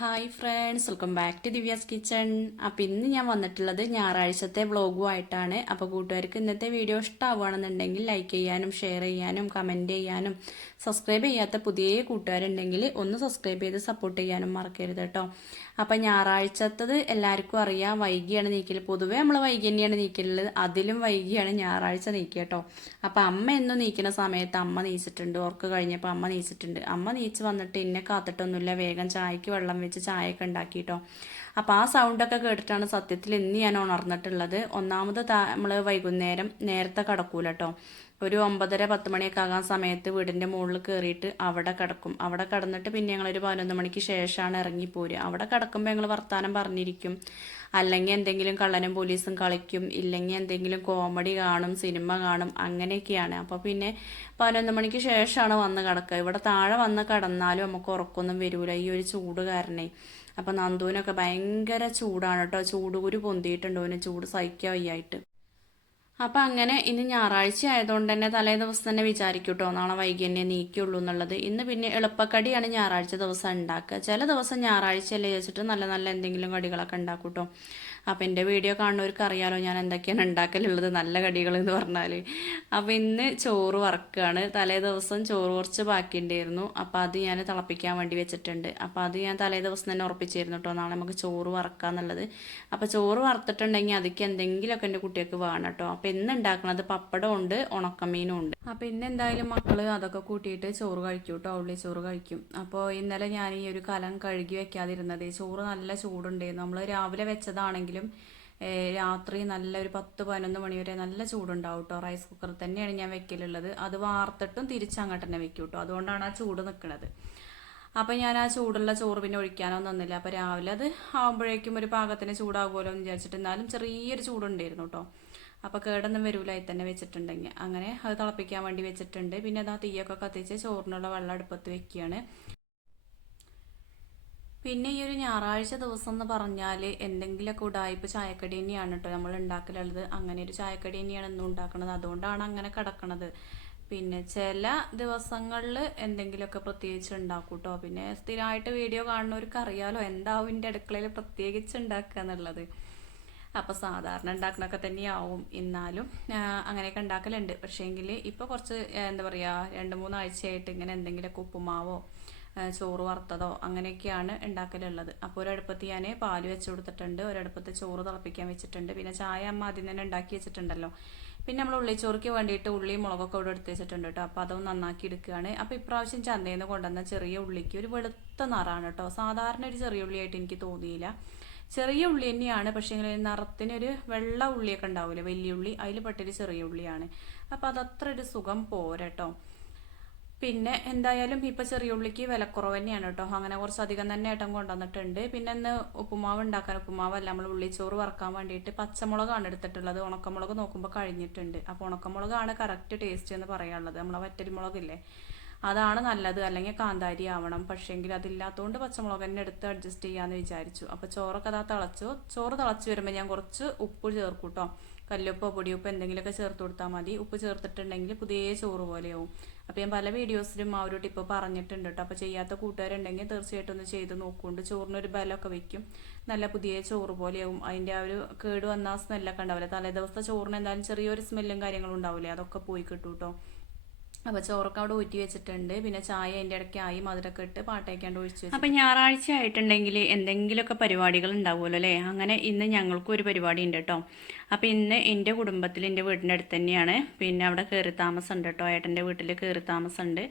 Hi friends welcome back to Divya's kitchen അപ്പോൾ ഇന്ന് ഞാൻ വന്നിട്ടുള്ളത് ഞായറാഴ്ചത്തെ വ്ളോഗുമായിട്ടാണ് അപ്പോൾ കൂട്ടുകാർക്ക് ഇന്നത്തെ വീഡിയോ ഇഷ്ടമാവുകയാണെന്നുണ്ടെങ്കിൽ ലൈക്ക് ചെയ്യാനും ഷെയർ ചെയ്യാനും കമന്റ് ചെയ്യാനും സബ്സ്ക്രൈബ് ചെയ്യാത്ത പുതിയ കൂട്ടുകാരുണ്ടെങ്കിൽ ഒന്ന് സബ്സ്ക്രൈബ് ചെയ്ത് സപ്പോർട്ട് ചെയ്യാനും മറക്കരുത് കേട്ടോ. അപ്പോൾ ഞായറാഴ്ചത്തത് എല്ലാവർക്കും അറിയാം. വൈകിയാണ് നീക്കൽ. പൊതുവേ നമ്മൾ വൈകി തന്നെയാണ് നീക്കലുള്ളത്. അതിലും വൈകിയാണ് ഞായറാഴ്ച നീക്കുക കേട്ടോ അപ്പം അമ്മ എന്നും നീക്കുന്ന സമയത്ത് അമ്മ നീച്ചിട്ടുണ്ട്. ഓർക്ക് കഴിഞ്ഞപ്പോൾ അമ്മ നീച്ചിട്ടുണ്ട്. അമ്മ നീച്ച് വന്നിട്ട് എന്നെ കാത്തിട്ടൊന്നുമില്ല. വേഗം ചായക്ക് വെള്ളം വെച്ച് ചായയൊക്കെ ഉണ്ടാക്കി കേട്ടോ അപ്പോൾ ആ സൗണ്ടൊക്കെ കേട്ടിട്ടാണ് സത്യത്തിൽ ഇന്ന് ഞാൻ ഉണർന്നിട്ടുള്ളത്. ഒന്നാമത് നമ്മൾ വൈകുന്നേരം നേരത്തെ കടക്കൂല കേട്ടോ ഒരു ഒമ്പതര പത്ത് മണിയൊക്കെ ആകാൻ സമയത്ത് വീടിന്റെ മുകളിൽ കയറിയിട്ട് അവിടെ കിടക്കും. അവിടെ കിടന്നിട്ട് പിന്നെ ഞങ്ങളൊരു പതിനൊന്ന് മണിക്ക് ശേഷമാണ് ഇറങ്ങിപ്പോരുക അവിടെ കിടക്കുമ്പോൾ ഞങ്ങൾ വർത്തമാനം പറഞ്ഞിരിക്കും. അല്ലെങ്കിൽ എന്തെങ്കിലും കള്ളനും പോലീസും കളിക്കും. ഇല്ലെങ്കിൽ എന്തെങ്കിലും കോമഡി കാണും സിനിമ കാണും. അങ്ങനെയൊക്കെയാണ്. അപ്പോൾ പിന്നെ പതിനൊന്ന് മണിക്ക് ശേഷമാണ് വന്ന് കിടക്കുക. ഇവിടെ താഴെ വന്ന് കിടന്നാലും നമുക്ക് ഉറക്കൊന്നും വരൂല. ഈ ഒരു ചൂട് കാരണേ. അപ്പം നന്ദുവിനൊക്കെ ഭയങ്കര ചൂടാണ് കേട്ടോ. ചൂടുകുരു പൊന്തിയിട്ടുണ്ട്. അവന് ചൂട് സഹിക്കാൻ വയ്യായിട്ട്. അപ്പം അങ്ങനെ ഇന്ന് ഞായറാഴ്ച ആയതുകൊണ്ട് തന്നെ തലേ ദിവസം തന്നെ വിചാരിക്കും കേട്ടോ നാളെ വൈകി തന്നെ നീക്കുള്ളൂ എന്നുള്ളത്. ഇന്ന് പിന്നെ എളുപ്പക്കടിയാണ് ഞായറാഴ്ച ദിവസം ഉണ്ടാക്കുക. ചില ദിവസം ഞായറാഴ്ച അല്ലേ വെച്ചിട്ട് നല്ല നല്ല എന്തെങ്കിലും കടികളൊക്കെ ഉണ്ടാക്കും കേട്ടോ അപ്പം എന്റെ വീഡിയോ കാണുന്നവർക്ക് അറിയാലോ ഞാൻ എന്തൊക്കെയാണ് ഉണ്ടാക്കലുള്ളത് നല്ല കടികൾ എന്ന് പറഞ്ഞാൽ അപ്പോൾ ഇന്ന് ചോറ് വറക്കുകയാണ് തലേ ദിവസം ചോറ് കുറച്ച് ബാക്കിയുണ്ടായിരുന്നു. അപ്പോൾ അത് ഞാൻ തിളപ്പിക്കാൻ വേണ്ടി വെച്ചിട്ടുണ്ട്. അപ്പോൾ അത് ഞാൻ തലേ ദിവസം തന്നെ ഉറപ്പിച്ചിരുന്നു കേട്ടോ നാളെ നമുക്ക് ചോറ് വറക്കാന്നുള്ളത്. അപ്പോൾ ചോറ് വറുത്തിട്ടുണ്ടെങ്കിൽ അതിക്ക് എന്തെങ്കിലുമൊക്കെ എന്റെ കുട്ടികൾക്ക് വേണം കേട്ടോ അപ്പോൾ ഇന്ന് ഉണ്ടാക്കുന്നത് പപ്പടം ഉണ്ട് ഉണക്കമീനും ഉണ്ട്. അപ്പോൾ ഇന്ന് എന്തായാലും മക്കൾ അതൊക്കെ കൂട്ടിയിട്ട് ചോറ് കഴിക്കും കേട്ടോ ഉള്ളി ചോറ് കഴിക്കും. അപ്പോൾ ഇന്നലെ ഞാൻ ഈ ഒരു കലം കഴുകി വെക്കാതിരുന്നത്. ചോറ് നല്ല ചൂടുണ്ടായിരുന്നു. നമ്മൾ രാവിലെ വെച്ചതാണെങ്കിലും രാത്രി നല്ല ഒരു പത്ത് പതിനൊന്ന് മണി വരെ നല്ല ചൂടുണ്ടാവും കേട്ടോ റൈസ് കുക്കറിൽ തന്നെയാണ് ഞാൻ വെക്കലുള്ളത്. അത് വാർത്തിട്ടും തിരിച്ചങ്ങോട്ട് തന്നെ വെക്കും കേട്ടോ അതുകൊണ്ടാണ് ആ ചൂട് നിൽക്കുന്നത് അപ്പം ഞാൻ ആ ചൂടുള്ള ചോറ് പിന്നെ ഒഴിക്കാനോ നിന്നില്ല. അപ്പോൾ രാവിലെ അത് ആകുമ്പോഴേക്കും ഒരു പാകത്തിന് ചൂടാകുമല്ലോ എന്ന് വിചാരിച്ചിട്ട് എന്നാലും ചെറിയൊരു ചൂടുണ്ടായിരുന്നു കേട്ടോ അപ്പോൾ കേടൊന്നും വരൂലായി തന്നെ വെച്ചിട്ടുണ്ടെങ്കിൽ. അങ്ങനെ അത് തിളപ്പിക്കാൻ വേണ്ടി വെച്ചിട്ടുണ്ട്. പിന്നെ അത് ആ തീയൊക്കെ കത്തിച്ച് ചോറിനുള്ള വെള്ളം അടുപ്പത്ത് വെക്കുകയാണ്. പിന്നെ ഈ ഒരു ഞായറാഴ്ച ദിവസം എന്ന് പറഞ്ഞാൽ എന്തെങ്കിലുമൊക്കെ ഉടായ്പ ചായക്കടി തന്നെയാണ് കേട്ടോ നമ്മൾ ഉണ്ടാക്കലുള്ളത് അങ്ങനെ ഒരു ചായക്കടി തന്നെയാണ് ഇന്നും ഉണ്ടാക്കുന്നത് അതുകൊണ്ടാണ് അങ്ങനെ കിടക്കണത്. പിന്നെ ചില ദിവസങ്ങളിൽ എന്തെങ്കിലുമൊക്കെ പ്രത്യേകിച്ച് ഉണ്ടാക്കും കേട്ടോ പിന്നെ സ്ഥിരമായിട്ട് വീഡിയോ കാണുന്നവർക്ക് അറിയാലോ എന്താവും എന്റെ അടുക്കളയിൽ പ്രത്യേകിച്ച് ഉണ്ടാക്കുക എന്നുള്ളത്. അപ്പോൾ സാധാരണ ഉണ്ടാക്കുന്നൊക്കെ തന്നെയാവും. എന്നാലും അങ്ങനെയൊക്കെ ഉണ്ടാക്കലുണ്ട് പക്ഷേങ്കിൽ ഇപ്പോൾ കുറച്ച് എന്താ പറയുക രണ്ട് മൂന്നാഴ്ചയായിട്ട് ഇങ്ങനെ എന്തെങ്കിലുമൊക്കെ ഉപ്പുമാവോ ചോറ് വറുത്തതോ അങ്ങനെയൊക്കെയാണ് ഉണ്ടാക്കലുള്ളത്. അപ്പോൾ ഒരടുപ്പത്ത് ഞാൻ പാൽ വെച്ച് കൊടുത്തിട്ടുണ്ട് ഒരടുപ്പത്ത് ചോറ് തിളപ്പിക്കാൻ വെച്ചിട്ടുണ്ട്. പിന്നെ ചായ അമ്മ ആദ്യം തന്നെ ഉണ്ടാക്കി വെച്ചിട്ടുണ്ടല്ലോ. പിന്നെ നമ്മൾ ഉള്ളിച്ചോറിക്ക് വേണ്ടിയിട്ട് ഉള്ളി മുളകൊക്കെ ഇവിടെ എടുത്ത് വെച്ചിട്ടുണ്ട് കേട്ടോ. അപ്പോൾ അതൊന്ന് നന്നാക്കി എടുക്കുകയാണ്. അപ്പോൾ ഇപ്രാവശ്യം ചന്തയിൽ നിന്ന് കൊണ്ടുവന്ന ചെറിയ ഉള്ളിക്ക് ഒരു വെളുത്ത നിറാണ് കേട്ടോ. സാധാരണ ഒരു ചെറിയ ഉള്ളിയായിട്ട് എനിക്ക് തോന്നിയില്ല. ചെറിയ ഉള്ളി തന്നെയാണ് പക്ഷേ ഇങ്ങനെ നിറത്തിനൊരു വെള്ള ഉള്ളിയൊക്കെ ഉണ്ടാവില്ലേ വലിയ ഉള്ളി അതിൽ പെട്ടൊരു ചെറിയ ഉള്ളിയാണ്. അപ്പോൾ അതത്ര ഒരു സുഖം പോരട്ടോ പിന്നെ എന്തായാലും ഇപ്പം ചെറിയ ഉള്ളിക്ക് വിലക്കുറവ് തന്നെയാണ് കേട്ടോ. അങ്ങനെ കുറച്ചധികം തന്നെ ഏട്ടം കൊണ്ടുവന്നിട്ടുണ്ട്. പിന്നെ ഇന്ന് ഉപ്പുമാവ് ഉണ്ടാക്കാൻ ഉപ്പുമാവല്ല നമ്മൾ ഉള്ളിച്ചോറ് വറക്കാൻ വേണ്ടിയിട്ട് പച്ചമുളകാണ് എടുത്തിട്ടുള്ളത്. ഉണക്കമുളക് നോക്കുമ്പോൾ കഴിഞ്ഞിട്ടുണ്ട്. അപ്പോൾ ഉണക്കമുളകാണ് കറക്റ്റ് ടേസ്റ്റ് എന്ന് പറയാനുള്ളത്. നമ്മളെ വറ്റരിമുളകില്ലേ അതാണ് നല്ലത്. അല്ലെങ്കിൽ കാന്താരി ആവണം. പക്ഷേങ്കിൽ അതില്ലാത്തതുകൊണ്ട് പച്ചമുളക് തന്നെ എടുത്ത് അഡ്ജസ്റ്റ് ചെയ്യാമെന്ന് വിചാരിച്ചു. അപ്പോൾ ചോറൊക്കെ അതാ തിളച്ചു. ചോറ് തിളച്ച് വരുമ്പോൾ ഞാൻ കുറച്ച് ഉപ്പ് ചേർക്കും ചേർക്കൂട്ടോ കല്ലുപ്പോ പൊടിയുപ്പോ എന്തെങ്കിലുമൊക്കെ ചേർത്ത് കൊടുത്താൽ മതി. ഉപ്പ് ചേർത്തിട്ടുണ്ടെങ്കിൽ പുതിയ ചോറ് പോലെയാവും. അപ്പോൾ ഞാൻ പല വീഡിയോസിലും ആ ഒരു ടിപ്പ് പറഞ്ഞിട്ടുണ്ട് കേട്ടോ അപ്പോൾ ചെയ്യാത്ത കൂട്ടുകാരുണ്ടെങ്കിൽ തീർച്ചയായിട്ടും ഒന്ന് ചെയ്ത് നോക്കുകൊണ്ട് ചോറിനൊരു ബലമൊക്കെ വെക്കും. നല്ല പുതിയ ചോറ് പോലെയാവും. അതിന്റെ ആ ഒരു കേട് വന്ന സ്മെല്ലൊക്കെ ഉണ്ടാവില്ല? തലേ ദിവസത്തെ ചോറിന് എന്തായാലും ചെറിയൊരു സ്മെല്ലും കാര്യങ്ങളും ഉണ്ടാവില്ലേ? അതൊക്കെ പോയി കിട്ടും കേട്ടോ അപ്പോൾ ചോറൊക്കെ അവിടെ ഊറ്റി വെച്ചിട്ടുണ്ട്. പിന്നെ ചായ അതിന്റെ ഇടയ്ക്ക് ആയി മധുരമൊക്കെ ഇട്ട് പാട്ടേക്കാണ്ട് ഒഴിച്ചു അപ്പൊ ഞായറാഴ്ച ആയിട്ടുണ്ടെങ്കിൽ എന്തെങ്കിലുമൊക്കെ പരിപാടികൾ ഉണ്ടാവുമല്ലോ അല്ലേ? അങ്ങനെ ഇന്ന് ഞങ്ങൾക്കും ഒരു പരിപാടി ഉണ്ട് കേട്ടോ. അപ്പോൾ ഇന്ന് എന്റെ കുടുംബത്തിൽ എന്റെ വീടിന്റെ അടുത്ത് തന്നെയാണ്. പിന്നെ അവിടെ കയറി താമസം ഉണ്ട് കേട്ടോ. ഏട്ടന്റെ വീട്ടിൽ കയറി താമസം ഉണ്ട്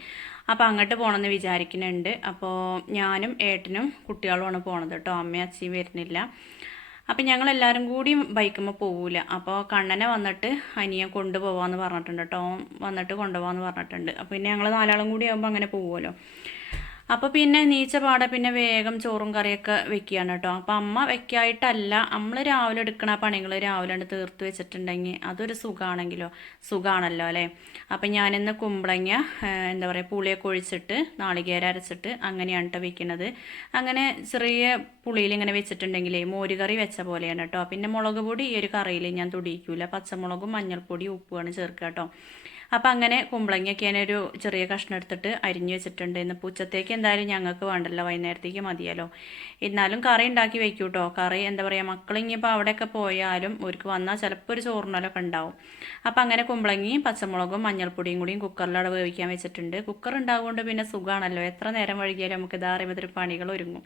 അപ്പോൾ അങ്ങോട്ട് പോകണമെന്ന് വിചാരിക്കുന്നുണ്ട്. അപ്പോൾ ഞാനും ഏട്ടനും കുട്ടികളുമാണ് പോണത് കേട്ടോ. അമ്മയും അച്ഛയും വരുന്നില്ല. അപ്പം ഞങ്ങളെല്ലാവരും കൂടി ബൈക്കുമ്പോൾ പോവില്ല അപ്പോൾ കണ്ണനെ വന്നിട്ട് അനിയെ കൊണ്ടുപോകാമെന്ന് പറഞ്ഞിട്ടുണ്ട് കേട്ടോ വന്നിട്ട് കൊണ്ടുപോകാമെന്ന് പറഞ്ഞിട്ടുണ്ട്. അപ്പോൾ പിന്നെ ഞങ്ങൾ നാലാളും കൂടി ആകുമ്പോൾ അങ്ങനെ പോകുമല്ലോ അപ്പോൾ പിന്നെ നീച്ച പാടെ പിന്നെ വേഗം ചോറും കറിയൊക്കെ വെക്കുകയാണ് കേട്ടോ. അപ്പോൾ അമ്മ വെക്കായിട്ടല്ല നമ്മൾ രാവിലെ എടുക്കണ പണികൾ രാവിലെ തീർത്ത് വെച്ചിട്ടുണ്ടെങ്കിൽ അതൊരു സുഖമാണെങ്കിലോ സുഖമാണല്ലോ അല്ലേ? അപ്പം ഞാനിന്ന് കുമ്പളങ്ങ എന്താ പറയുക പുളിയൊക്കെ ഒഴിച്ചിട്ട് നാളികേര അരച്ചിട്ട് അങ്ങനെയാണ് കേട്ടോ വെക്കുന്നത് അങ്ങനെ ചെറിയ പുളിയിൽ ഇങ്ങനെ വെച്ചിട്ടുണ്ടെങ്കിലേ മോരുകറി വെച്ച പോലെയാണ് കേട്ടോ പിന്നെ മുളക് പൊടി ഈ ഒരു കറിയിൽ ഞാൻ തുടിയിക്കൂല. പച്ചമുളകും മഞ്ഞൾപ്പൊടി ഉപ്പുമാണ് ചേർക്കുക കേട്ടോ അപ്പം അങ്ങനെ കുമ്പളങ്ങയൊക്കെ ഞാനൊരു ചെറിയ കഷ്ണം എടുത്തിട്ട് അരിഞ്ഞു വെച്ചിട്ടുണ്ട്. ഇന്ന് ഉച്ചത്തേക്ക് എന്തായാലും ഞങ്ങൾക്ക് വേണ്ടല്ലോ വൈകുന്നേരത്തേക്ക് മതിയല്ലോ. എന്നാലും കറി ഉണ്ടാക്കി വെക്കൂ കേട്ടോ കറി എന്താ പറയുക മക്കളിങ്ങിപ്പോൾ അവിടെയൊക്കെ പോയാലും ഒരുക്ക് വന്നാൽ ചിലപ്പോൾ ഒരു ചോറിനലൊക്കെ ഉണ്ടാവും. അപ്പം അങ്ങനെ കുമ്പളങ്ങിയും പച്ചമുളകും മഞ്ഞൾപ്പൊടിയും കൂടിയും കുക്കറിലവിടെ വേവിക്കാൻ വെച്ചിട്ടുണ്ട്. കുക്കർ ഉണ്ടാകുകൊണ്ട് പിന്നെ സുഖമാണല്ലോ എത്ര നേരം വഴുകിയാലും നമുക്ക് ഇതാ അറിയുമ്പോൾ പണികൾ ഒരുങ്ങും.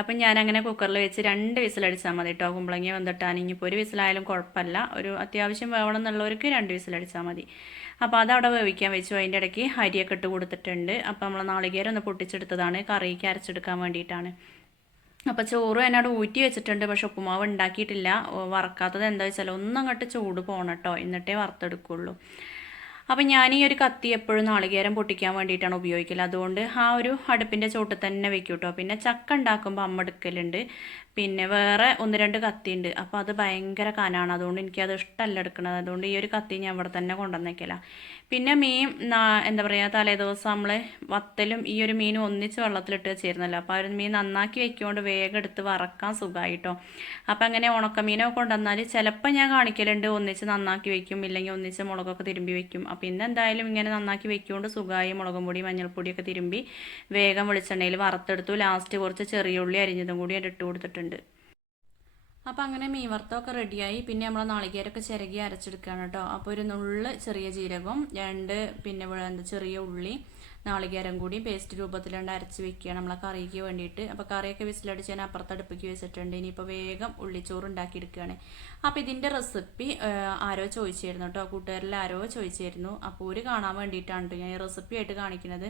അപ്പം ഞാനങ്ങനെ കുക്കറിൽ വെച്ച് രണ്ട് വിസിലടിച്ചാൽ മതി കേട്ടോ കുമ്പളങ്ങി വന്നിട്ടാണ് ഇനിയിപ്പോൾ ഒരു വിസിലായാലും കുഴപ്പമില്ല. ഒരു അത്യാവശ്യം വേവണം എന്നുള്ളവർക്ക് രണ്ട് വിസിലടിച്ചാൽ മതി. അപ്പോൾ അതവിടെ വേവിക്കാൻ വെച്ചു. അതിന്റെ ഇടയ്ക്ക് അരിയൊക്കെ ഇട്ട് കൊടുത്തിട്ടുണ്ട്. അപ്പോൾ നമ്മൾ നാളികേരം ഒന്ന് പൊട്ടിച്ചെടുത്തതാണ്. കറിക്ക് അരച്ചെടുക്കാൻ വേണ്ടിയിട്ടാണ്. അപ്പോൾ ചോറ് എന്നോട് ഊറ്റി വെച്ചിട്ടുണ്ട്. പക്ഷെ ഉപ്പുമാവ് ഉണ്ടാക്കിയിട്ടില്ല. വറക്കാത്തത് എന്താ വെച്ചാൽ ഒന്നങ്ങോട്ട് ചൂട് പോകണം കേട്ടോ എന്നിട്ടേ വറുത്തെടുക്കുള്ളൂ. അപ്പം ഞാൻ ഈ ഒരു കത്തി എപ്പോഴും നാളികേരം പൊട്ടിക്കാൻ വേണ്ടിയിട്ടാണ് ഉപയോഗിക്കൽ അതുകൊണ്ട് ആ ഒരു അടുപ്പിന്റെ ചോട്ടിൽ തന്നെ വെക്കും കേട്ടോ പിന്നെ ചക്ക ഉണ്ടാക്കുമ്പോൾ അമ്മ എടുക്കലുണ്ട്. പിന്നെ വേറെ ഒന്ന് രണ്ട് കത്തി ഉണ്ട് അപ്പോൾ അത് ഭയങ്കര കനാണ്. അതുകൊണ്ട് എനിക്കത് ഇഷ്ടമല്ല എടുക്കുന്നത് അതുകൊണ്ട് ഈ ഒരു കത്തി ഞാൻ ഇവിടെ തന്നെ കൊണ്ടുവന്നേക്കില്ല പിന്നെ മീൻ എന്താ പറയുക തലേദിവസം നമ്മൾ വത്തലും ഈ ഒരു മീനും ഒന്നിച്ച് വെള്ളത്തിലിട്ട് വെച്ചിരുന്നല്ലോ. അപ്പോൾ ആ ഒരു മീൻ നന്നാക്കി വെക്കുകൊണ്ട് വേഗം എടുത്ത് വറക്കാൻ സുഖമായിട്ടോ അപ്പോൾ അങ്ങനെ ഉണക്കമീനൊക്കെ കൊണ്ടുവന്നാൽ ചിലപ്പോൾ ഞാൻ കാണിക്കലുണ്ട്. ഒന്നിച്ച് നന്നാക്കി വെക്കും. ഇല്ലെങ്കിൽ ഒന്നിച്ച് മുളകൊക്കെ തിരുമ്പി വെക്കും. അപ്പോൾ ഇന്ന് എന്തായാലും ഇങ്ങനെ നന്നാക്കി വെക്കുകൊണ്ട് സുഖമായി മുളകും പൊടി മഞ്ഞൾപ്പൊടിയൊക്കെ തിരുമ്പി വേഗം വെളിച്ചെണ്ണയിൽ വറുത്തെടുത്തു. ലാസ്റ്റ് കുറച്ച് ചെറിയ ഉള്ളി അരിഞ്ഞതും കൂടി ഇട്ട് കൊടുത്തിട്ടുണ്ട്. അപ്പോൾ അങ്ങനെ മീൻ വറുത്തമൊക്കെ റെഡിയായി. പിന്നെ നമ്മൾ നാളികേരൊക്കെ ചിരകി അരച്ചെടുക്കുകയാണ് കേട്ടോ. അപ്പോൾ ഒരു നുള്ള് ചെറിയ ജീരകം രണ്ട് പിന്നെ എന്താ ചെറിയ ഉള്ളി നാളികേരം കൂടി പേസ്റ്റ് രൂപത്തിലുണ്ട് അരച്ച് വെക്കുകയാണ് നമ്മളെ കറിക്ക് വേണ്ടിയിട്ട്. അപ്പോൾ കറിയൊക്കെ വിസിലടിച്ച് ഞാൻ അപ്പുറത്ത് അടുപ്പിക്ക് വെച്ചിട്ടുണ്ട്. ഇനിയിപ്പോൾ വേഗം ഉള്ളിച്ചോറ് ഉണ്ടാക്കിയെടുക്കുകയാണ്. അപ്പോൾ ഇതിന്റെ റെസിപ്പി ആരോ ചോദിച്ചിരുന്നു കേട്ടോ. കൂട്ടുകാരിൽ ആരോ ചോദിച്ചിരുന്നു. അപ്പോൾ ഒരു കാണാൻ വേണ്ടിയിട്ടാണ് ഞാൻ ഈ റെസിപ്പി ആയിട്ട് കാണിക്കുന്നത്.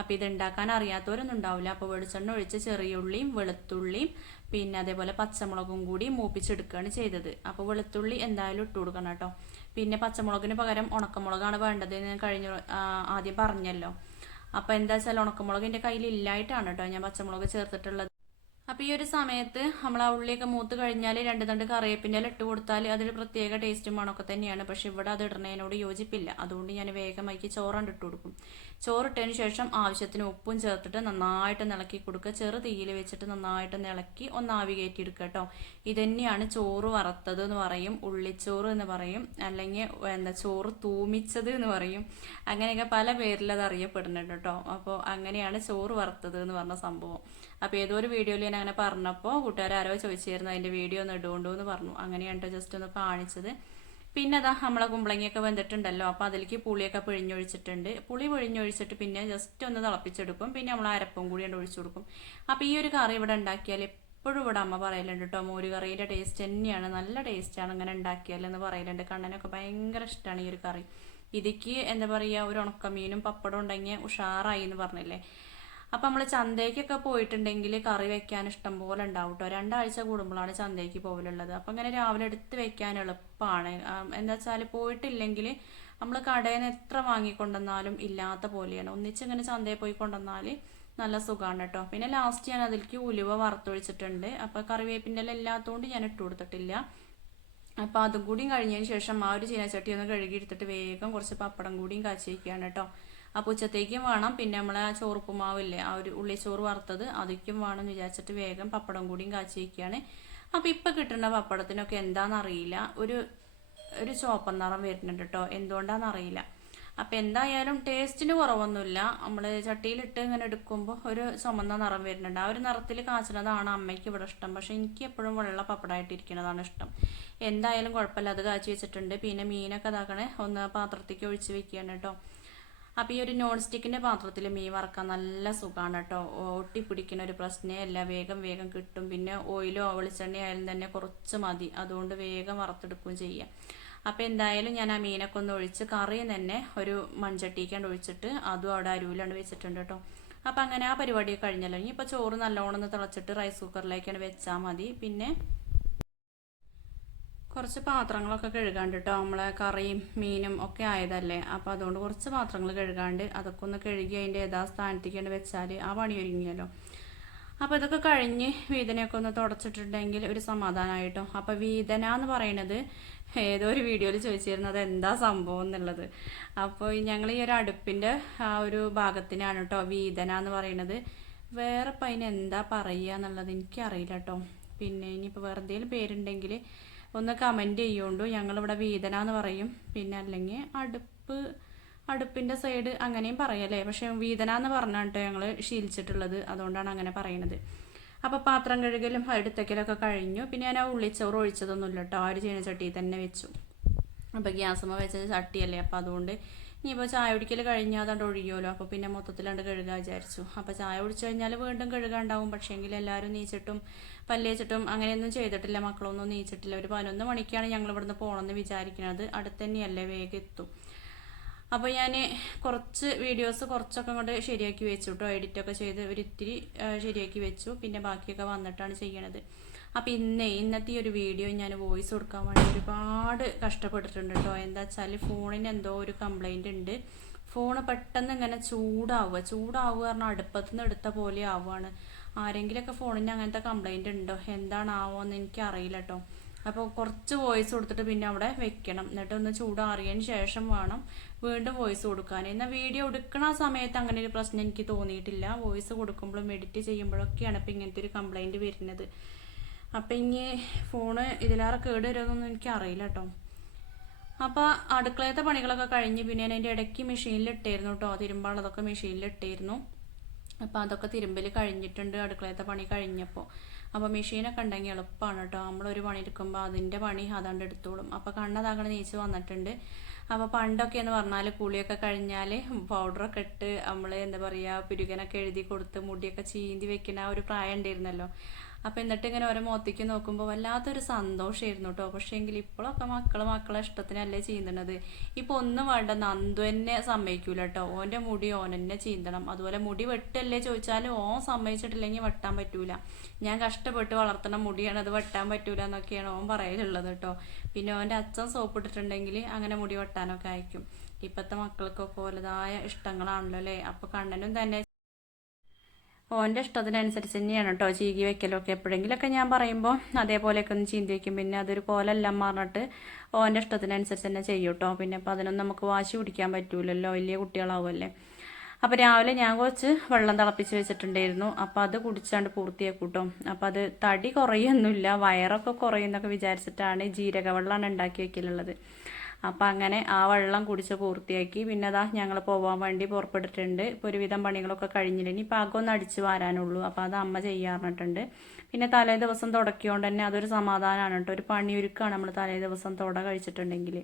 അപ്പോൾ ഇത് ഉണ്ടാക്കാൻ അറിയാത്തവരൊന്നും ഉണ്ടാവില്ല. അപ്പോൾ വെളിച്ചെണ്ണ ഒഴിച്ച് ചെറിയ ഉള്ളിയും വെളുത്തുള്ളിയും പിന്നെ അതേപോലെ പച്ചമുളകും കൂടി മൂപ്പിച്ചെടുക്കുകയാണ് ചെയ്തത്. അപ്പോൾ വെളുത്തുള്ളി എന്തായാലും ഇട്ട് കൊടുക്കണം കേട്ടോ. പിന്നെ പച്ചമുളകിന് പകരം ഉണക്കമുളകാണ് വേണ്ടത് ഞാൻ കഴിഞ്ഞ ആദ്യം പറഞ്ഞല്ലോ. അപ്പോൾ എന്താ വെച്ചാൽ ഉണക്കമുളക് എന്റെ കയ്യിൽ ഇല്ലായിട്ടാണ് കേട്ടോ ഞാൻ പച്ചമുളക് ചേർത്തിട്ടുള്ളത്. അപ്പോൾ ഈ ഒരു സമയത്ത് നമ്മൾ ആ ഉള്ളിയൊക്കെ മൂത്ത് കഴിഞ്ഞാൽ രണ്ട് തണ്ട് കറിവേപ്പിന്റെ ഇട്ട് കൊടുത്താൽ അതൊരു പ്രത്യേക ടേസ്റ്റും മണമൊക്കെ തന്നെയാണ്. പക്ഷേ ഇവിടെ അത് ഇടുന്നതിനോട് യോജിപ്പില്ല. അതുകൊണ്ട് ഞാൻ വേഗമാക്കി ചോറാണ്ട് ഇട്ട് കൊടുക്കും. ചോറിട്ടതിന് ശേഷം ആവശ്യത്തിന് ഉപ്പും ചേർത്തിട്ട് നന്നായിട്ട് ഇളക്കി കൊടുക്കുക. ചെറു തീയിൽ വെച്ചിട്ട് നന്നായിട്ട് ഇളക്കി ഒന്ന് ആവി കയറ്റി എടുക്കുക കേട്ടോ. ഇതന്നെയാണ് ചോറ് വറുത്തത് എന്ന് പറയും ഉള്ളിച്ചോറ് എന്ന് പറയും അല്ലെങ്കിൽ എന്താ ചോറ് തൂമിച്ചത് എന്ന് പറയും. അങ്ങനെയൊക്കെ പല പേരിൽ അത് അറിയപ്പെടുന്നുണ്ട് കേട്ടോ. അപ്പോൾ അങ്ങനെയാണ് ചോറ് വറുത്തത് എന്ന് പറഞ്ഞ സംഭവം. അപ്പോൾ ഏതോ ഒരു വീഡിയോയിൽ ഞാൻ അങ്ങനെ പറഞ്ഞപ്പോൾ കൂട്ടുകാരോ ചോദിച്ചിരുന്നു അതിന്റെ വീഡിയോ ഒന്ന് ഇടുകൊണ്ടു എന്ന് പറഞ്ഞു. അങ്ങനെയാണ് ജസ്റ്റ് ഒന്ന് കാണിച്ചത്. പിന്നെ അതാ നമ്മളെ കുമ്പളങ്ങിയൊക്കെ വെന്തിട്ടുണ്ടല്ലോ അപ്പോൾ അതിലേക്ക് പുളിയൊക്കെ പിഴിഞ്ഞൊഴിച്ചിട്ടുണ്ട്. പുളി പിഴിഞ്ഞൊഴിച്ചിട്ട് പിന്നെ ജസ്റ്റ് ഒന്ന് തിളപ്പിച്ചെടുക്കും. പിന്നെ നമ്മൾ അരപ്പും കൂടി ഒഴിച്ചു കൊടുക്കും. അപ്പോൾ ഈ ഒരു കറി ഇവിടെ ഉണ്ടാക്കിയാൽ എപ്പോഴും ഇവിടെ അമ്മ പറയലുണ്ട് കേട്ടോ മോര് കറിയുടെ ടേസ്റ്റ് തന്നെയാണ് നല്ല ടേസ്റ്റാണ് ഇങ്ങനെ ഉണ്ടാക്കിയാലെന്ന് പറയലുണ്ട്. കണ്ണനൊക്കെ ഭയങ്കര ഇഷ്ടമാണ് ഈ ഒരു കറി. ഇതിക്ക് എന്താ പറയുക ഒരു ഉണക്കമീനും പപ്പടം ഉണ്ടെങ്കിൽ ഉഷാറായി എന്ന് പറഞ്ഞില്ലേ? അപ്പം നമ്മൾ ചന്തയ്ക്കൊക്കെ പോയിട്ടുണ്ടെങ്കിൽ കറി വെക്കാൻ ഇഷ്ടം പോലെ ഉണ്ടാവും കേട്ടോ രണ്ടാഴ്ച കൂടുമ്പോഴാണ് ചന്തയ്ക്ക് പോകലുള്ളത് അപ്പം ഇങ്ങനെ രാവിലെ എടുത്ത് വെക്കാൻ എളുപ്പമാണ് എന്താ വെച്ചാൽ പോയിട്ടില്ലെങ്കിൽ നമ്മൾ കടയിൽ നിന്ന് എത്ര വാങ്ങിക്കൊണ്ടെന്നാലും ഇല്ലാത്ത പോലെയാണ്. ഒന്നിച്ചിങ്ങനെ ചന്തയിൽ പോയി കൊണ്ടുവന്നാൽ നല്ല സുഖമാണ് കേട്ടോ പിന്നെ ലാസ്റ്റ് ഞാൻ അതിലേക്ക് ഉലുവ വറുത്തൊഴിച്ചിട്ടുണ്ട്. അപ്പോൾ കറിവേപ്പിന്റെ എല്ലാം ഇല്ലാത്തതുകൊണ്ട് ഞാൻ ഇട്ട് കൊടുത്തിട്ടില്ല. അപ്പോൾ അതും കൂടിയും കഴിഞ്ഞതിന് ശേഷം ആ ഒരു ചീനച്ചട്ടി ഒന്ന് കഴുകി എടുത്തിട്ട് വേഗം കുറച്ച് പപ്പടം കൂടിയും കാച്ചി വയ്ക്കുകയാണ് കേട്ടോ അപ്പോൾ ഉച്ചത്തേക്കും വേണം. പിന്നെ നമ്മളെ ചോറുപ്പുമാവില്ലേ ആ ഒരു ഉള്ളിച്ചോറ് വറുത്തത് അതിക്കും വേണം വിചാരിച്ചിട്ട് വേഗം പപ്പടം കൂടിയും കാച്ചി വയ്ക്കുകയാണ് അപ്പോൾ ഇപ്പം കിട്ടുന്ന പപ്പടത്തിനൊക്കെ എന്താണെന്നറിയില്ല ഒരു ഒരു ചോപ്പൻ നിറം വരുന്നുണ്ട് കേട്ടോ എന്തുകൊണ്ടാണെന്നറിയില്ല അപ്പോൾ എന്തായാലും ടേസ്റ്റിന് കുറവൊന്നുമില്ല. നമ്മൾ ചട്ടിയിലിട്ട് ഇങ്ങനെ എടുക്കുമ്പോൾ ഒരു ചുമന്ന നിറം വരുന്നുണ്ട്. ആ ഒരു നിറത്തിൽ കാച്ചുന്നതാണ് അമ്മയ്ക്ക് ഇവിടെ ഇഷ്ടം. പക്ഷേ എനിക്ക് എപ്പോഴും വെള്ള പപ്പടമായിട്ടിരിക്കുന്നതാണ് ഇഷ്ടം. എന്തായാലും കുഴപ്പമില്ല. അത് കാച്ചി വെച്ചിട്ടുണ്ട്. പിന്നെ മീനൊക്കെ ഇതാക്കണേ ഒന്ന് പാത്രത്തേക്ക് ഒഴിച്ച് വെക്കുകയാണ് കേട്ടോ അപ്പോൾ ഈ ഒരു നോൺ സ്റ്റിക്കിന്റെ പാത്രത്തിൽ മീൻ വറക്കാൻ നല്ല സുഖമാണ് കേട്ടോ. ഒട്ടിപ്പിടിക്കുന്ന ഒരു പ്രശ്നമേ അല്ല. വേഗം വേഗം കിട്ടും. പിന്നെ ഓയിലോ വെളിച്ചെണ്ണ ആയാലും തന്നെ കുറച്ച് മതി. അതുകൊണ്ട് വേഗം വറുത്തെടുക്കുകയും ചെയ്യാം. അപ്പോൾ എന്തായാലും ഞാൻ ആ മീനൊക്കെ ഒന്ന് ഒഴിച്ച് കറി തന്നെ ഒരു മൺചട്ടിക്കാണ്ട് ഒഴിച്ചിട്ട് അതും അവിടെ അരുവിലാണ്ട് വെച്ചിട്ടുണ്ട് കേട്ടോ. അപ്പം അങ്ങനെ ആ പരിപാടി കഴിഞ്ഞല്ലോ. ഇനിയിപ്പോൾ ചോറ് നല്ലോണം ഒന്ന് തിളച്ചിട്ട് റൈസ് കുക്കറിലേക്കാണ് വെച്ചാൽ മതി. പിന്നെ കുറച്ച് പാത്രങ്ങളൊക്കെ കഴുകാണ്ട് കേട്ടോ നമ്മളെ കറിയും മീനും ഒക്കെ ആയതല്ലേ. അപ്പോൾ അതുകൊണ്ട് കുറച്ച് പാത്രങ്ങൾ കഴുകാണ്ട് അതൊക്കെ ഒന്ന് കഴുകി അതിന്റെ യഥാസ്ഥാനത്തേക്കാണ് വെച്ചാൽ ആ പണി ഒരുങ്ങിയല്ലോ. അപ്പോൾ ഇതൊക്കെ കഴിഞ്ഞ് വീതനയൊക്കെ ഒന്ന് തുടച്ചിട്ടുണ്ടെങ്കിൽ ഒരു സമാധാനമായിട്ടോ അപ്പോൾ വീതന എന്ന് പറയുന്നത് ഏതോ ഒരു വീഡിയോയിൽ ചോദിച്ചിരുന്നത് എന്താ സംഭവം എന്നുള്ളത്. അപ്പോൾ ഞങ്ങൾ ഈ ഒരു അടുപ്പിന്റെ ആ ഒരു ഭാഗത്തിനാണ് കേട്ടോ വീതന എന്ന് പറയുന്നത്. വേറെ ഇപ്പം അതിനെന്താ പറയുക എന്നുള്ളത് എനിക്കറിയില്ല കേട്ടോ പിന്നെ ഇനിയിപ്പോൾ വേറെ എന്തെങ്കിലും പേരുണ്ടെങ്കിൽ ഒന്ന് കമന്റ് ചെയ്യുകൊണ്ടു ഞങ്ങളിവിടെ വേദന എന്ന് പറയും. പിന്നെ അല്ലെങ്കിൽ അടുപ്പ് അടുപ്പിന്റെ സൈഡ് അങ്ങനെയും പറയല്ലേ? പക്ഷേ വീതന എന്ന് പറഞ്ഞിട്ട് ഞങ്ങൾ ശീലിച്ചിട്ടുള്ളത്. അതുകൊണ്ടാണ് അങ്ങനെ പറയണത്. അപ്പോൾ പാത്രം കഴുകലും അടുത്തക്കലൊക്കെ കഴിഞ്ഞു. പിന്നെ ഞാൻ ആ ഉള്ളിച്ചോറ് ഒഴിച്ചതൊന്നുമില്ല കേട്ടോ ആ ഒരു ചീനച്ചട്ടിയിൽ തന്നെ വെച്ചു. അപ്പോൾ ഗ്യാസമ്മ വെച്ചത് ചട്ടിയല്ലേ? അപ്പോൾ അതുകൊണ്ട് ഇനിയിപ്പോൾ ചായ കുടിക്കൽ കഴിഞ്ഞാൽ ഒഴിയുമല്ലോ അപ്പോൾ പിന്നെ മൊത്തത്തിലാണ്ട് കഴുകാൻ വിചാരിച്ചു. അപ്പോൾ ചായ കുടിച്ചു കഴിഞ്ഞാൽ വീണ്ടും കഴുകാണ്ടാവും. പക്ഷേങ്കിൽ എല്ലാവരും നീച്ചിട്ടും പല്ലേച്ചിട്ടും അങ്ങനെയൊന്നും ചെയ്തിട്ടില്ല. മക്കളൊന്നും നീച്ചിട്ടില്ല. ഒരു പതിനൊന്ന് മണിക്കാണ് ഞങ്ങൾ ഇവിടുന്ന് പോകണമെന്ന് വിചാരിക്കുന്നത് അടുത്ത് തന്നെയല്ലേ വേഗം എത്തും. അപ്പോൾ ഞാൻ കുറച്ച് വീഡിയോസ് കുറച്ചൊക്കെ അങ്ങോട്ട് ശരിയാക്കി വെച്ചു കേട്ടോ എഡിറ്റൊക്കെ ചെയ്ത് ഒരിത്തിരി ശരിയാക്കി വെച്ചു. പിന്നെ ബാക്കിയൊക്കെ വന്നിട്ടാണ് ചെയ്യണത്. അപ്പോൾ ഇന്നേ ഇന്നത്തെ ഒരു വീഡിയോ ഞാൻ വോയിസ് കൊടുക്കാൻ വേണ്ടി ഒരുപാട് കഷ്ടപ്പെട്ടിട്ടുണ്ട് കേട്ടോ. എന്താ വെച്ചാൽ ഫോണിന് എന്തോ ഒരു കംപ്ലൈന്റ് ഉണ്ട്. ഫോൺ പെട്ടെന്ന് ഇങ്ങനെ ചൂടാവുക. ചൂടാവുക പറഞ്ഞാൽ അടുപ്പത്തു നിന്ന് എടുത്ത പോലെ ആവുകയാണ്. ആരെങ്കിലുമൊക്കെ ഫോണിന് അങ്ങനത്തെ കംപ്ലൈന്റ് ഉണ്ടോ? എന്താണാവോ എന്ന് എനിക്ക് അറിയില്ല കേട്ടോ. അപ്പോൾ കുറച്ച് വോയിസ് കൊടുത്തിട്ട് പിന്നെ അവിടെ വെക്കണം. എന്നിട്ട് ഒന്ന് ചൂടാറിയതിന് ശേഷം വേണം വീണ്ടും വോയിസ് കൊടുക്കാൻ. എന്നാൽ വീഡിയോ എടുക്കണ സമയത്ത് അങ്ങനെ ഒരു പ്രശ്നം എനിക്ക് തോന്നിയിട്ടില്ല. വോയിസ് കൊടുക്കുമ്പോഴും എഡിറ്റ് ചെയ്യുമ്പോഴൊക്കെയാണ് ഇപ്പം ഇങ്ങനത്തെ ഒരു കംപ്ലൈന്റ് വരുന്നത്. അപ്പം ഇനി ഫോണ് ഇതിലേറെ കേട് വരുമെന്നൊന്നും എനിക്ക് അറിയില്ല കേട്ടോ അപ്പോൾ അടുക്കളയത്തെ പണികളൊക്കെ കഴിഞ്ഞ് പിന്നെ ഞാൻ അതിന്റെ ഇടയ്ക്ക് മെഷീനിൽ ഇട്ടായിരുന്നു കേട്ടോ തിരുമ്പാളതൊക്കെ മെഷീനിൽ ഇട്ടായിരുന്നു അപ്പോൾ അതൊക്കെ തിരുമ്പൽ കഴിഞ്ഞിട്ടുണ്ട്. അടുക്കളയത്തെ പണി കഴിഞ്ഞപ്പോൾ അപ്പോൾ മെഷീനൊക്കെ ഉണ്ടെങ്കിൽ എളുപ്പമാണ് കേട്ടോ നമ്മളൊരു പണി എടുക്കുമ്പോൾ അതിന്റെ പണി അതാണ്ട് എടുത്തോളും. അപ്പോൾ കണ്ണതാകണ നീച്ച് വന്നിട്ടുണ്ട്. അപ്പോൾ പണ്ടൊക്കെ എന്ന് പറഞ്ഞാൽ കുളിയൊക്കെ കഴിഞ്ഞാൽ പൗഡറൊക്കെ ഇട്ട് നമ്മൾ എന്താ പറയുക പുരുകനൊക്കെ എഴുതി കൊടുത്ത് മുടിയൊക്കെ ചീന്തി വെക്കുന്ന ഒരു പ്രായം ഉണ്ടായിരുന്നല്ലോ. അപ്പോൾ എന്നിട്ട് ഇങ്ങനെ ഓരോ മുഖത്തേക്ക് നോക്കുമ്പോൾ വല്ലാത്തൊരു സന്തോഷമായിരുന്നു കേട്ടോ പക്ഷേ എങ്കിൽ ഇപ്പോഴൊക്കെ മക്കൾ മക്കളെ ഇഷ്ടത്തിനല്ലേ ചീന്തണത്. ഇപ്പോൾ ഒന്നും വേണ്ട നന്ദു തന്നെ സമ്മതിക്കൂല കേട്ടോ ഓന്റെ മുടി ഓൻ തന്നെ ചീന്തണം. അതുപോലെ മുടി വെട്ടല്ലേ ചോദിച്ചാൽ ഓൻ സമ്മതിച്ചിട്ടില്ലെങ്കിൽ വെട്ടാൻ പറ്റൂല. ഞാൻ കഷ്ടപ്പെട്ട് വളർത്തണ മുടിയാണ് അത് വെട്ടാൻ പറ്റൂല എന്നൊക്കെയാണ് ഓൻ പറയലുള്ളത് കേട്ടോ പിന്നെ ഓന്റെ അച്ഛൻ സോപ്പിട്ടിട്ടുണ്ടെങ്കിൽ അങ്ങനെ മുടി വെട്ടാനൊക്കെ അയക്കും. ഇപ്പോഴത്തെ മക്കൾക്കൊക്കെ ഓലതായ ഇഷ്ടങ്ങളാണല്ലോ അല്ലേ അപ്പോൾ കണ്ണനും തന്നെ ഓന്റെ ഇഷ്ടത്തിനനുസരിച്ച് തന്നെയാണ് കേട്ടോ ചീകി വെക്കലൊക്കെ. എപ്പോഴെങ്കിലൊക്കെ ഞാൻ പറയുമ്പോൾ അതേപോലെയൊക്കെ ഒന്ന് ചീന്തി വയ്ക്കും പിന്നെ അതൊരു കോലെല്ലാം പറഞ്ഞിട്ട് ഓന്റെ ഇഷ്ടത്തിനനുസരിച്ച് തന്നെ ചെയ്യും കേട്ടോ പിന്നെ അപ്പോൾ അതിനൊന്നും നമുക്ക് വാശി പിടിക്കാൻ പറ്റൂലല്ലോ. വലിയ കുട്ടികളാവുമല്ലേ. അപ്പോൾ രാവിലെ ഞാൻ കുറച്ച് വെള്ളം തിളപ്പിച്ച് വെച്ചിട്ടുണ്ടായിരുന്നു. അപ്പോൾ അത് കുടിച്ചാണ്ട് പൂർത്തിയാക്കും കേട്ടോ അപ്പോൾ അത് തടി കുറയൊന്നുമില്ല. വയറൊക്കെ കുറയുന്നൊക്കെ വിചാരിച്ചിട്ടാണ് ജീരക വെള്ളമാണ് ഉണ്ടാക്കി വെക്കലുള്ളത്. അപ്പോൾ അങ്ങനെ ആ വെള്ളം കുടിച്ച് പൂർത്തിയാക്കി. പിന്നെ അതാ ഞങ്ങൾ പോകാൻ വേണ്ടി പുറപ്പെട്ടിട്ടുണ്ട്. ഇപ്പോൾ ഒരുവിധം പണികളൊക്കെ കഴിഞ്ഞില്ല? ഇനി ഒന്ന് അടിച്ച് വാരാനുള്ളൂ. അപ്പോൾ അത് അമ്മ ചെയ്യാറിട്ടുണ്ട് പിന്നെ തലേ ദിവസം തുടക്കിയോണ്ട് തന്നെ അതൊരു സമാധാനമാണ് കേട്ടോ. ഒരു പണി പണിയൊരുക്കാണ് നമ്മൾ തലേ ദിവസം തുട കഴിച്ചിട്ടുണ്ടെങ്കിൽ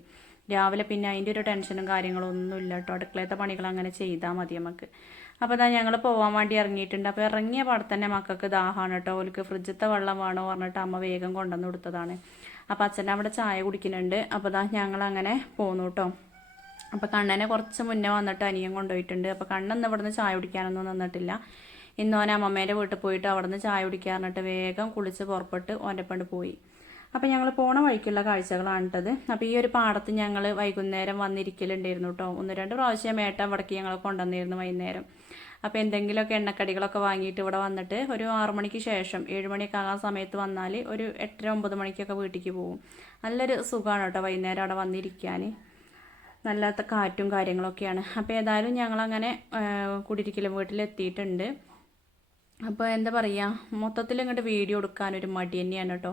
രാവിലെ പിന്നെ അതിന്റെ ഒരു ടെൻഷനും കാര്യങ്ങളും ഒന്നുമില്ല കേട്ടോ. അടുക്കളത്തെ പണികൾ അങ്ങനെ ചെയ്താൽ മതി നമുക്ക് അപ്പോൾ ഇതാ ഞങ്ങൾ പോകാൻ വേണ്ടി ഇറങ്ങിയിട്ടുണ്ട്. അപ്പോൾ ഇറങ്ങിയ പാടത്തന്നെ തന്നെ മക്കൾക്ക് ദാഹമാണ് കേട്ടോ. ഓർക്ക് ഫ്രിഡ്ജത്തെ വെള്ളം വേണോ പറഞ്ഞിട്ട് അമ്മ വേഗം കൊണ്ടുവന്ന് കൊടുത്തതാണ്. അപ്പോൾ അച്ഛന്റെ അവിടെ ചായ കുടിക്കുന്നുണ്ട്. അപ്പോൾ ഇതാ ഞങ്ങൾ അങ്ങനെ പോന്നു കേട്ടോ അപ്പോൾ കണ്ണനെ കുറച്ച് മുന്നേ വന്നിട്ട് അനിയൻ കൊണ്ടുപോയിട്ടുണ്ട്. അപ്പോൾ ഇവിടെ ഇവിടുന്ന് ചായ കുടിക്കാനൊന്നും നിന്നിട്ടില്ല. ഇന്ന് ഓൻ അമ്മമ്മേന്റെ വീട്ടിൽ പോയിട്ട് അവിടുന്ന് ചായ കുടിക്കാറിട്ട് വേഗം കുളിച്ച് പുറപ്പെട്ട് ഓന്റെ പണ്ട് പോയി. അപ്പോൾ ഞങ്ങൾ പോണ വഴിക്കുള്ള കാഴ്ചകളാണ് കേട്ടത് അപ്പോൾ ഈ ഒരു പാടത്ത് ഞങ്ങൾ വൈകുന്നേരം വന്നിരിക്കലുണ്ടായിരുന്നു കേട്ടോ ഒന്ന് രണ്ട് പ്രാവശ്യം ഏട്ടൻ വടക്കി ഞങ്ങൾ കൊണ്ടുവന്നിരുന്നു വൈകുന്നേരം. അപ്പോൾ എന്തെങ്കിലുമൊക്കെ എണ്ണക്കടികളൊക്കെ വാങ്ങിയിട്ട് ഇവിടെ വന്നിട്ട് ഒരു ആറു മണിക്ക് ശേഷം ഏഴ് മണിയൊക്കെ ആകാൻ സമയത്ത് വന്നാൽ ഒരു എട്ടര ഒമ്പത് മണിക്കൊക്കെ വീട്ടിലേക്ക് പോകും നല്ലൊരു സുഖമാണ് കേട്ടോ വൈകുന്നേരം അവിടെ വന്നിരിക്കാൻ നല്ല കാറ്റും കാര്യങ്ങളൊക്കെയാണ്. അപ്പോൾ ഏതായാലും ഞങ്ങളങ്ങനെ കുടിയിരിക്കലും വീട്ടിലെത്തിയിട്ടുണ്ട്. അപ്പോൾ എന്താ പറയുക മൊത്തത്തിൽ ഇങ്ങോട്ട് വീഡിയോ എടുക്കാൻ ഒരു മടി തന്നെയാണ് കേട്ടോ.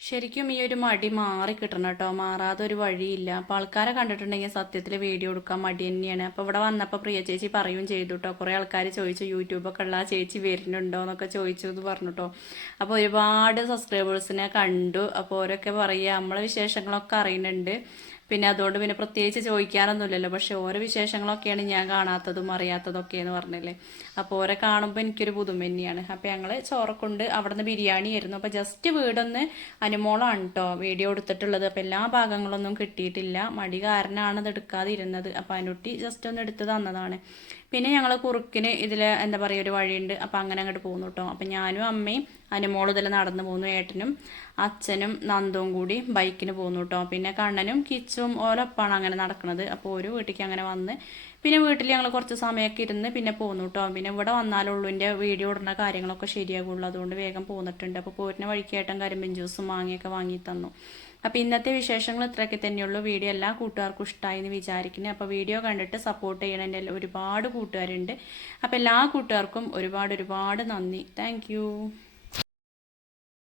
ശരിക്കും ഈ ഒരു മടി മാറി കിട്ടണം കേട്ടോ. മാറാതെ ഒരു വഴിയില്ല. അപ്പോൾ ആൾക്കാരെ കണ്ടിട്ടുണ്ടെങ്കിൽ സത്യത്തിൽ വീഡിയോ എടുക്കാൻ മടി തന്നെയാണ്. അപ്പോൾ ഇവിടെ വന്നപ്പോൾ പ്രിയ ചേച്ചി പറയും ചെയ്തു കേട്ടോ കുറേ ആൾക്കാർ ചോദിച്ചു യൂട്യൂബൊക്കെ ഉള്ള ആ ചേച്ചി വരുന്നുണ്ടോ? എന്നൊക്കെ ചോദിച്ചു എന്ന് പറഞ്ഞു കേട്ടോ അപ്പോൾ ഒരുപാട് സബ്സ്ക്രൈബേഴ്സിനെ കണ്ടു. അപ്പോൾ ഓരൊക്കെ പറയുക നമ്മളെ വിശേഷങ്ങളൊക്കെ അറിയുന്നുണ്ട്. പിന്നെ അതുകൊണ്ട് പിന്നെ പ്രത്യേകിച്ച് ചോദിക്കാറൊന്നുമില്ലല്ലോ. പക്ഷെ ഓരോ വിശേഷങ്ങളൊക്കെയാണ് ഞാൻ കാണാത്തതും അറിയാത്തതൊക്കെ എന്ന് പറഞ്ഞില്ലേ. അപ്പോൾ ഓരോ കാണുമ്പോൾ എനിക്കൊരു പുതുമ തന്നെയാണ്. അപ്പോൾ ഞങ്ങൾ ചോറക്കൊണ്ട് അവിടെ നിന്ന് ബിരിയാണി ആയിരുന്നു. അപ്പോൾ ജസ്റ്റ് വീടൊന്ന് അനുമോളാണ് കേട്ടോ വീഡിയോ എടുത്തിട്ടുള്ളത്. അപ്പോൾ എല്ലാ ഭാഗങ്ങളൊന്നും കിട്ടിയിട്ടില്ല. മടി കാരനാണ് അത് എടുക്കാതിരുന്നത്. അപ്പോൾ അനുട്ടി ജസ്റ്റ് ഒന്ന് എടുത്ത് തന്നതാണ്. പിന്നെ ഞങ്ങൾ കുറുക്കിന് ഇതിൽ എന്താ പറയുക ഒരു വഴിയുണ്ട്. അപ്പോൾ അങ്ങനെ അങ്ങോട്ട് പോകുന്നു കേട്ടോ അപ്പം ഞാനും അമ്മയും അനുമോളും ഇതിൽ നടന്നു പോകുന്നു. ഏട്ടനും അച്ഛനും നന്ദവും കൂടി ബൈക്കിന് പോകുന്നു കേട്ടോ പിന്നെ കണ്ണനും കിച്ചും ഓലൊപ്പാണ് അങ്ങനെ നടക്കുന്നത് അപ്പോൾ ഒരു വീട്ടിലേക്ക് അങ്ങനെ വന്ന് പിന്നെ വീട്ടിൽ ഞങ്ങൾ കുറച്ച് സമയമൊക്കെ ഇരുന്ന് പിന്നെ പോന്നു കേട്ടോ പിന്നെ ഇവിടെ വന്നാലുള്ളൂ എന്റെ വീഡിയോ ഇടുന്ന കാര്യങ്ങളൊക്കെ ശരിയാകുള്ളൂ. അതുകൊണ്ട് വേഗം പോന്നിട്ടുണ്ട്. അപ്പോൾ പോരുന്ന വഴിക്കേട്ടൻ കരിമ്പിൻ ജ്യൂസും മാങ്ങയൊക്കെ വാങ്ങി തന്നു. അപ്പോൾ ഇന്നത്തെ വിശേഷങ്ങൾ ഇത്രയൊക്കെ തന്നെയുള്ളൂ. വീഡിയോ എല്ലാ കൂട്ടുകാർക്കും ഇഷ്ടമായി എന്ന് വിചാരിക്കുന്നു. അപ്പോൾ വീഡിയോ കണ്ടിട്ട് സപ്പോർട്ട് ചെയ്യണ. എന്റെ ഒരുപാട് കൂട്ടുകാരുണ്ട്. അപ്പോൾ എല്ലാ കൂട്ടുകാർക്കും ഒരുപാട് ഒരുപാട് നന്ദി. താങ്ക്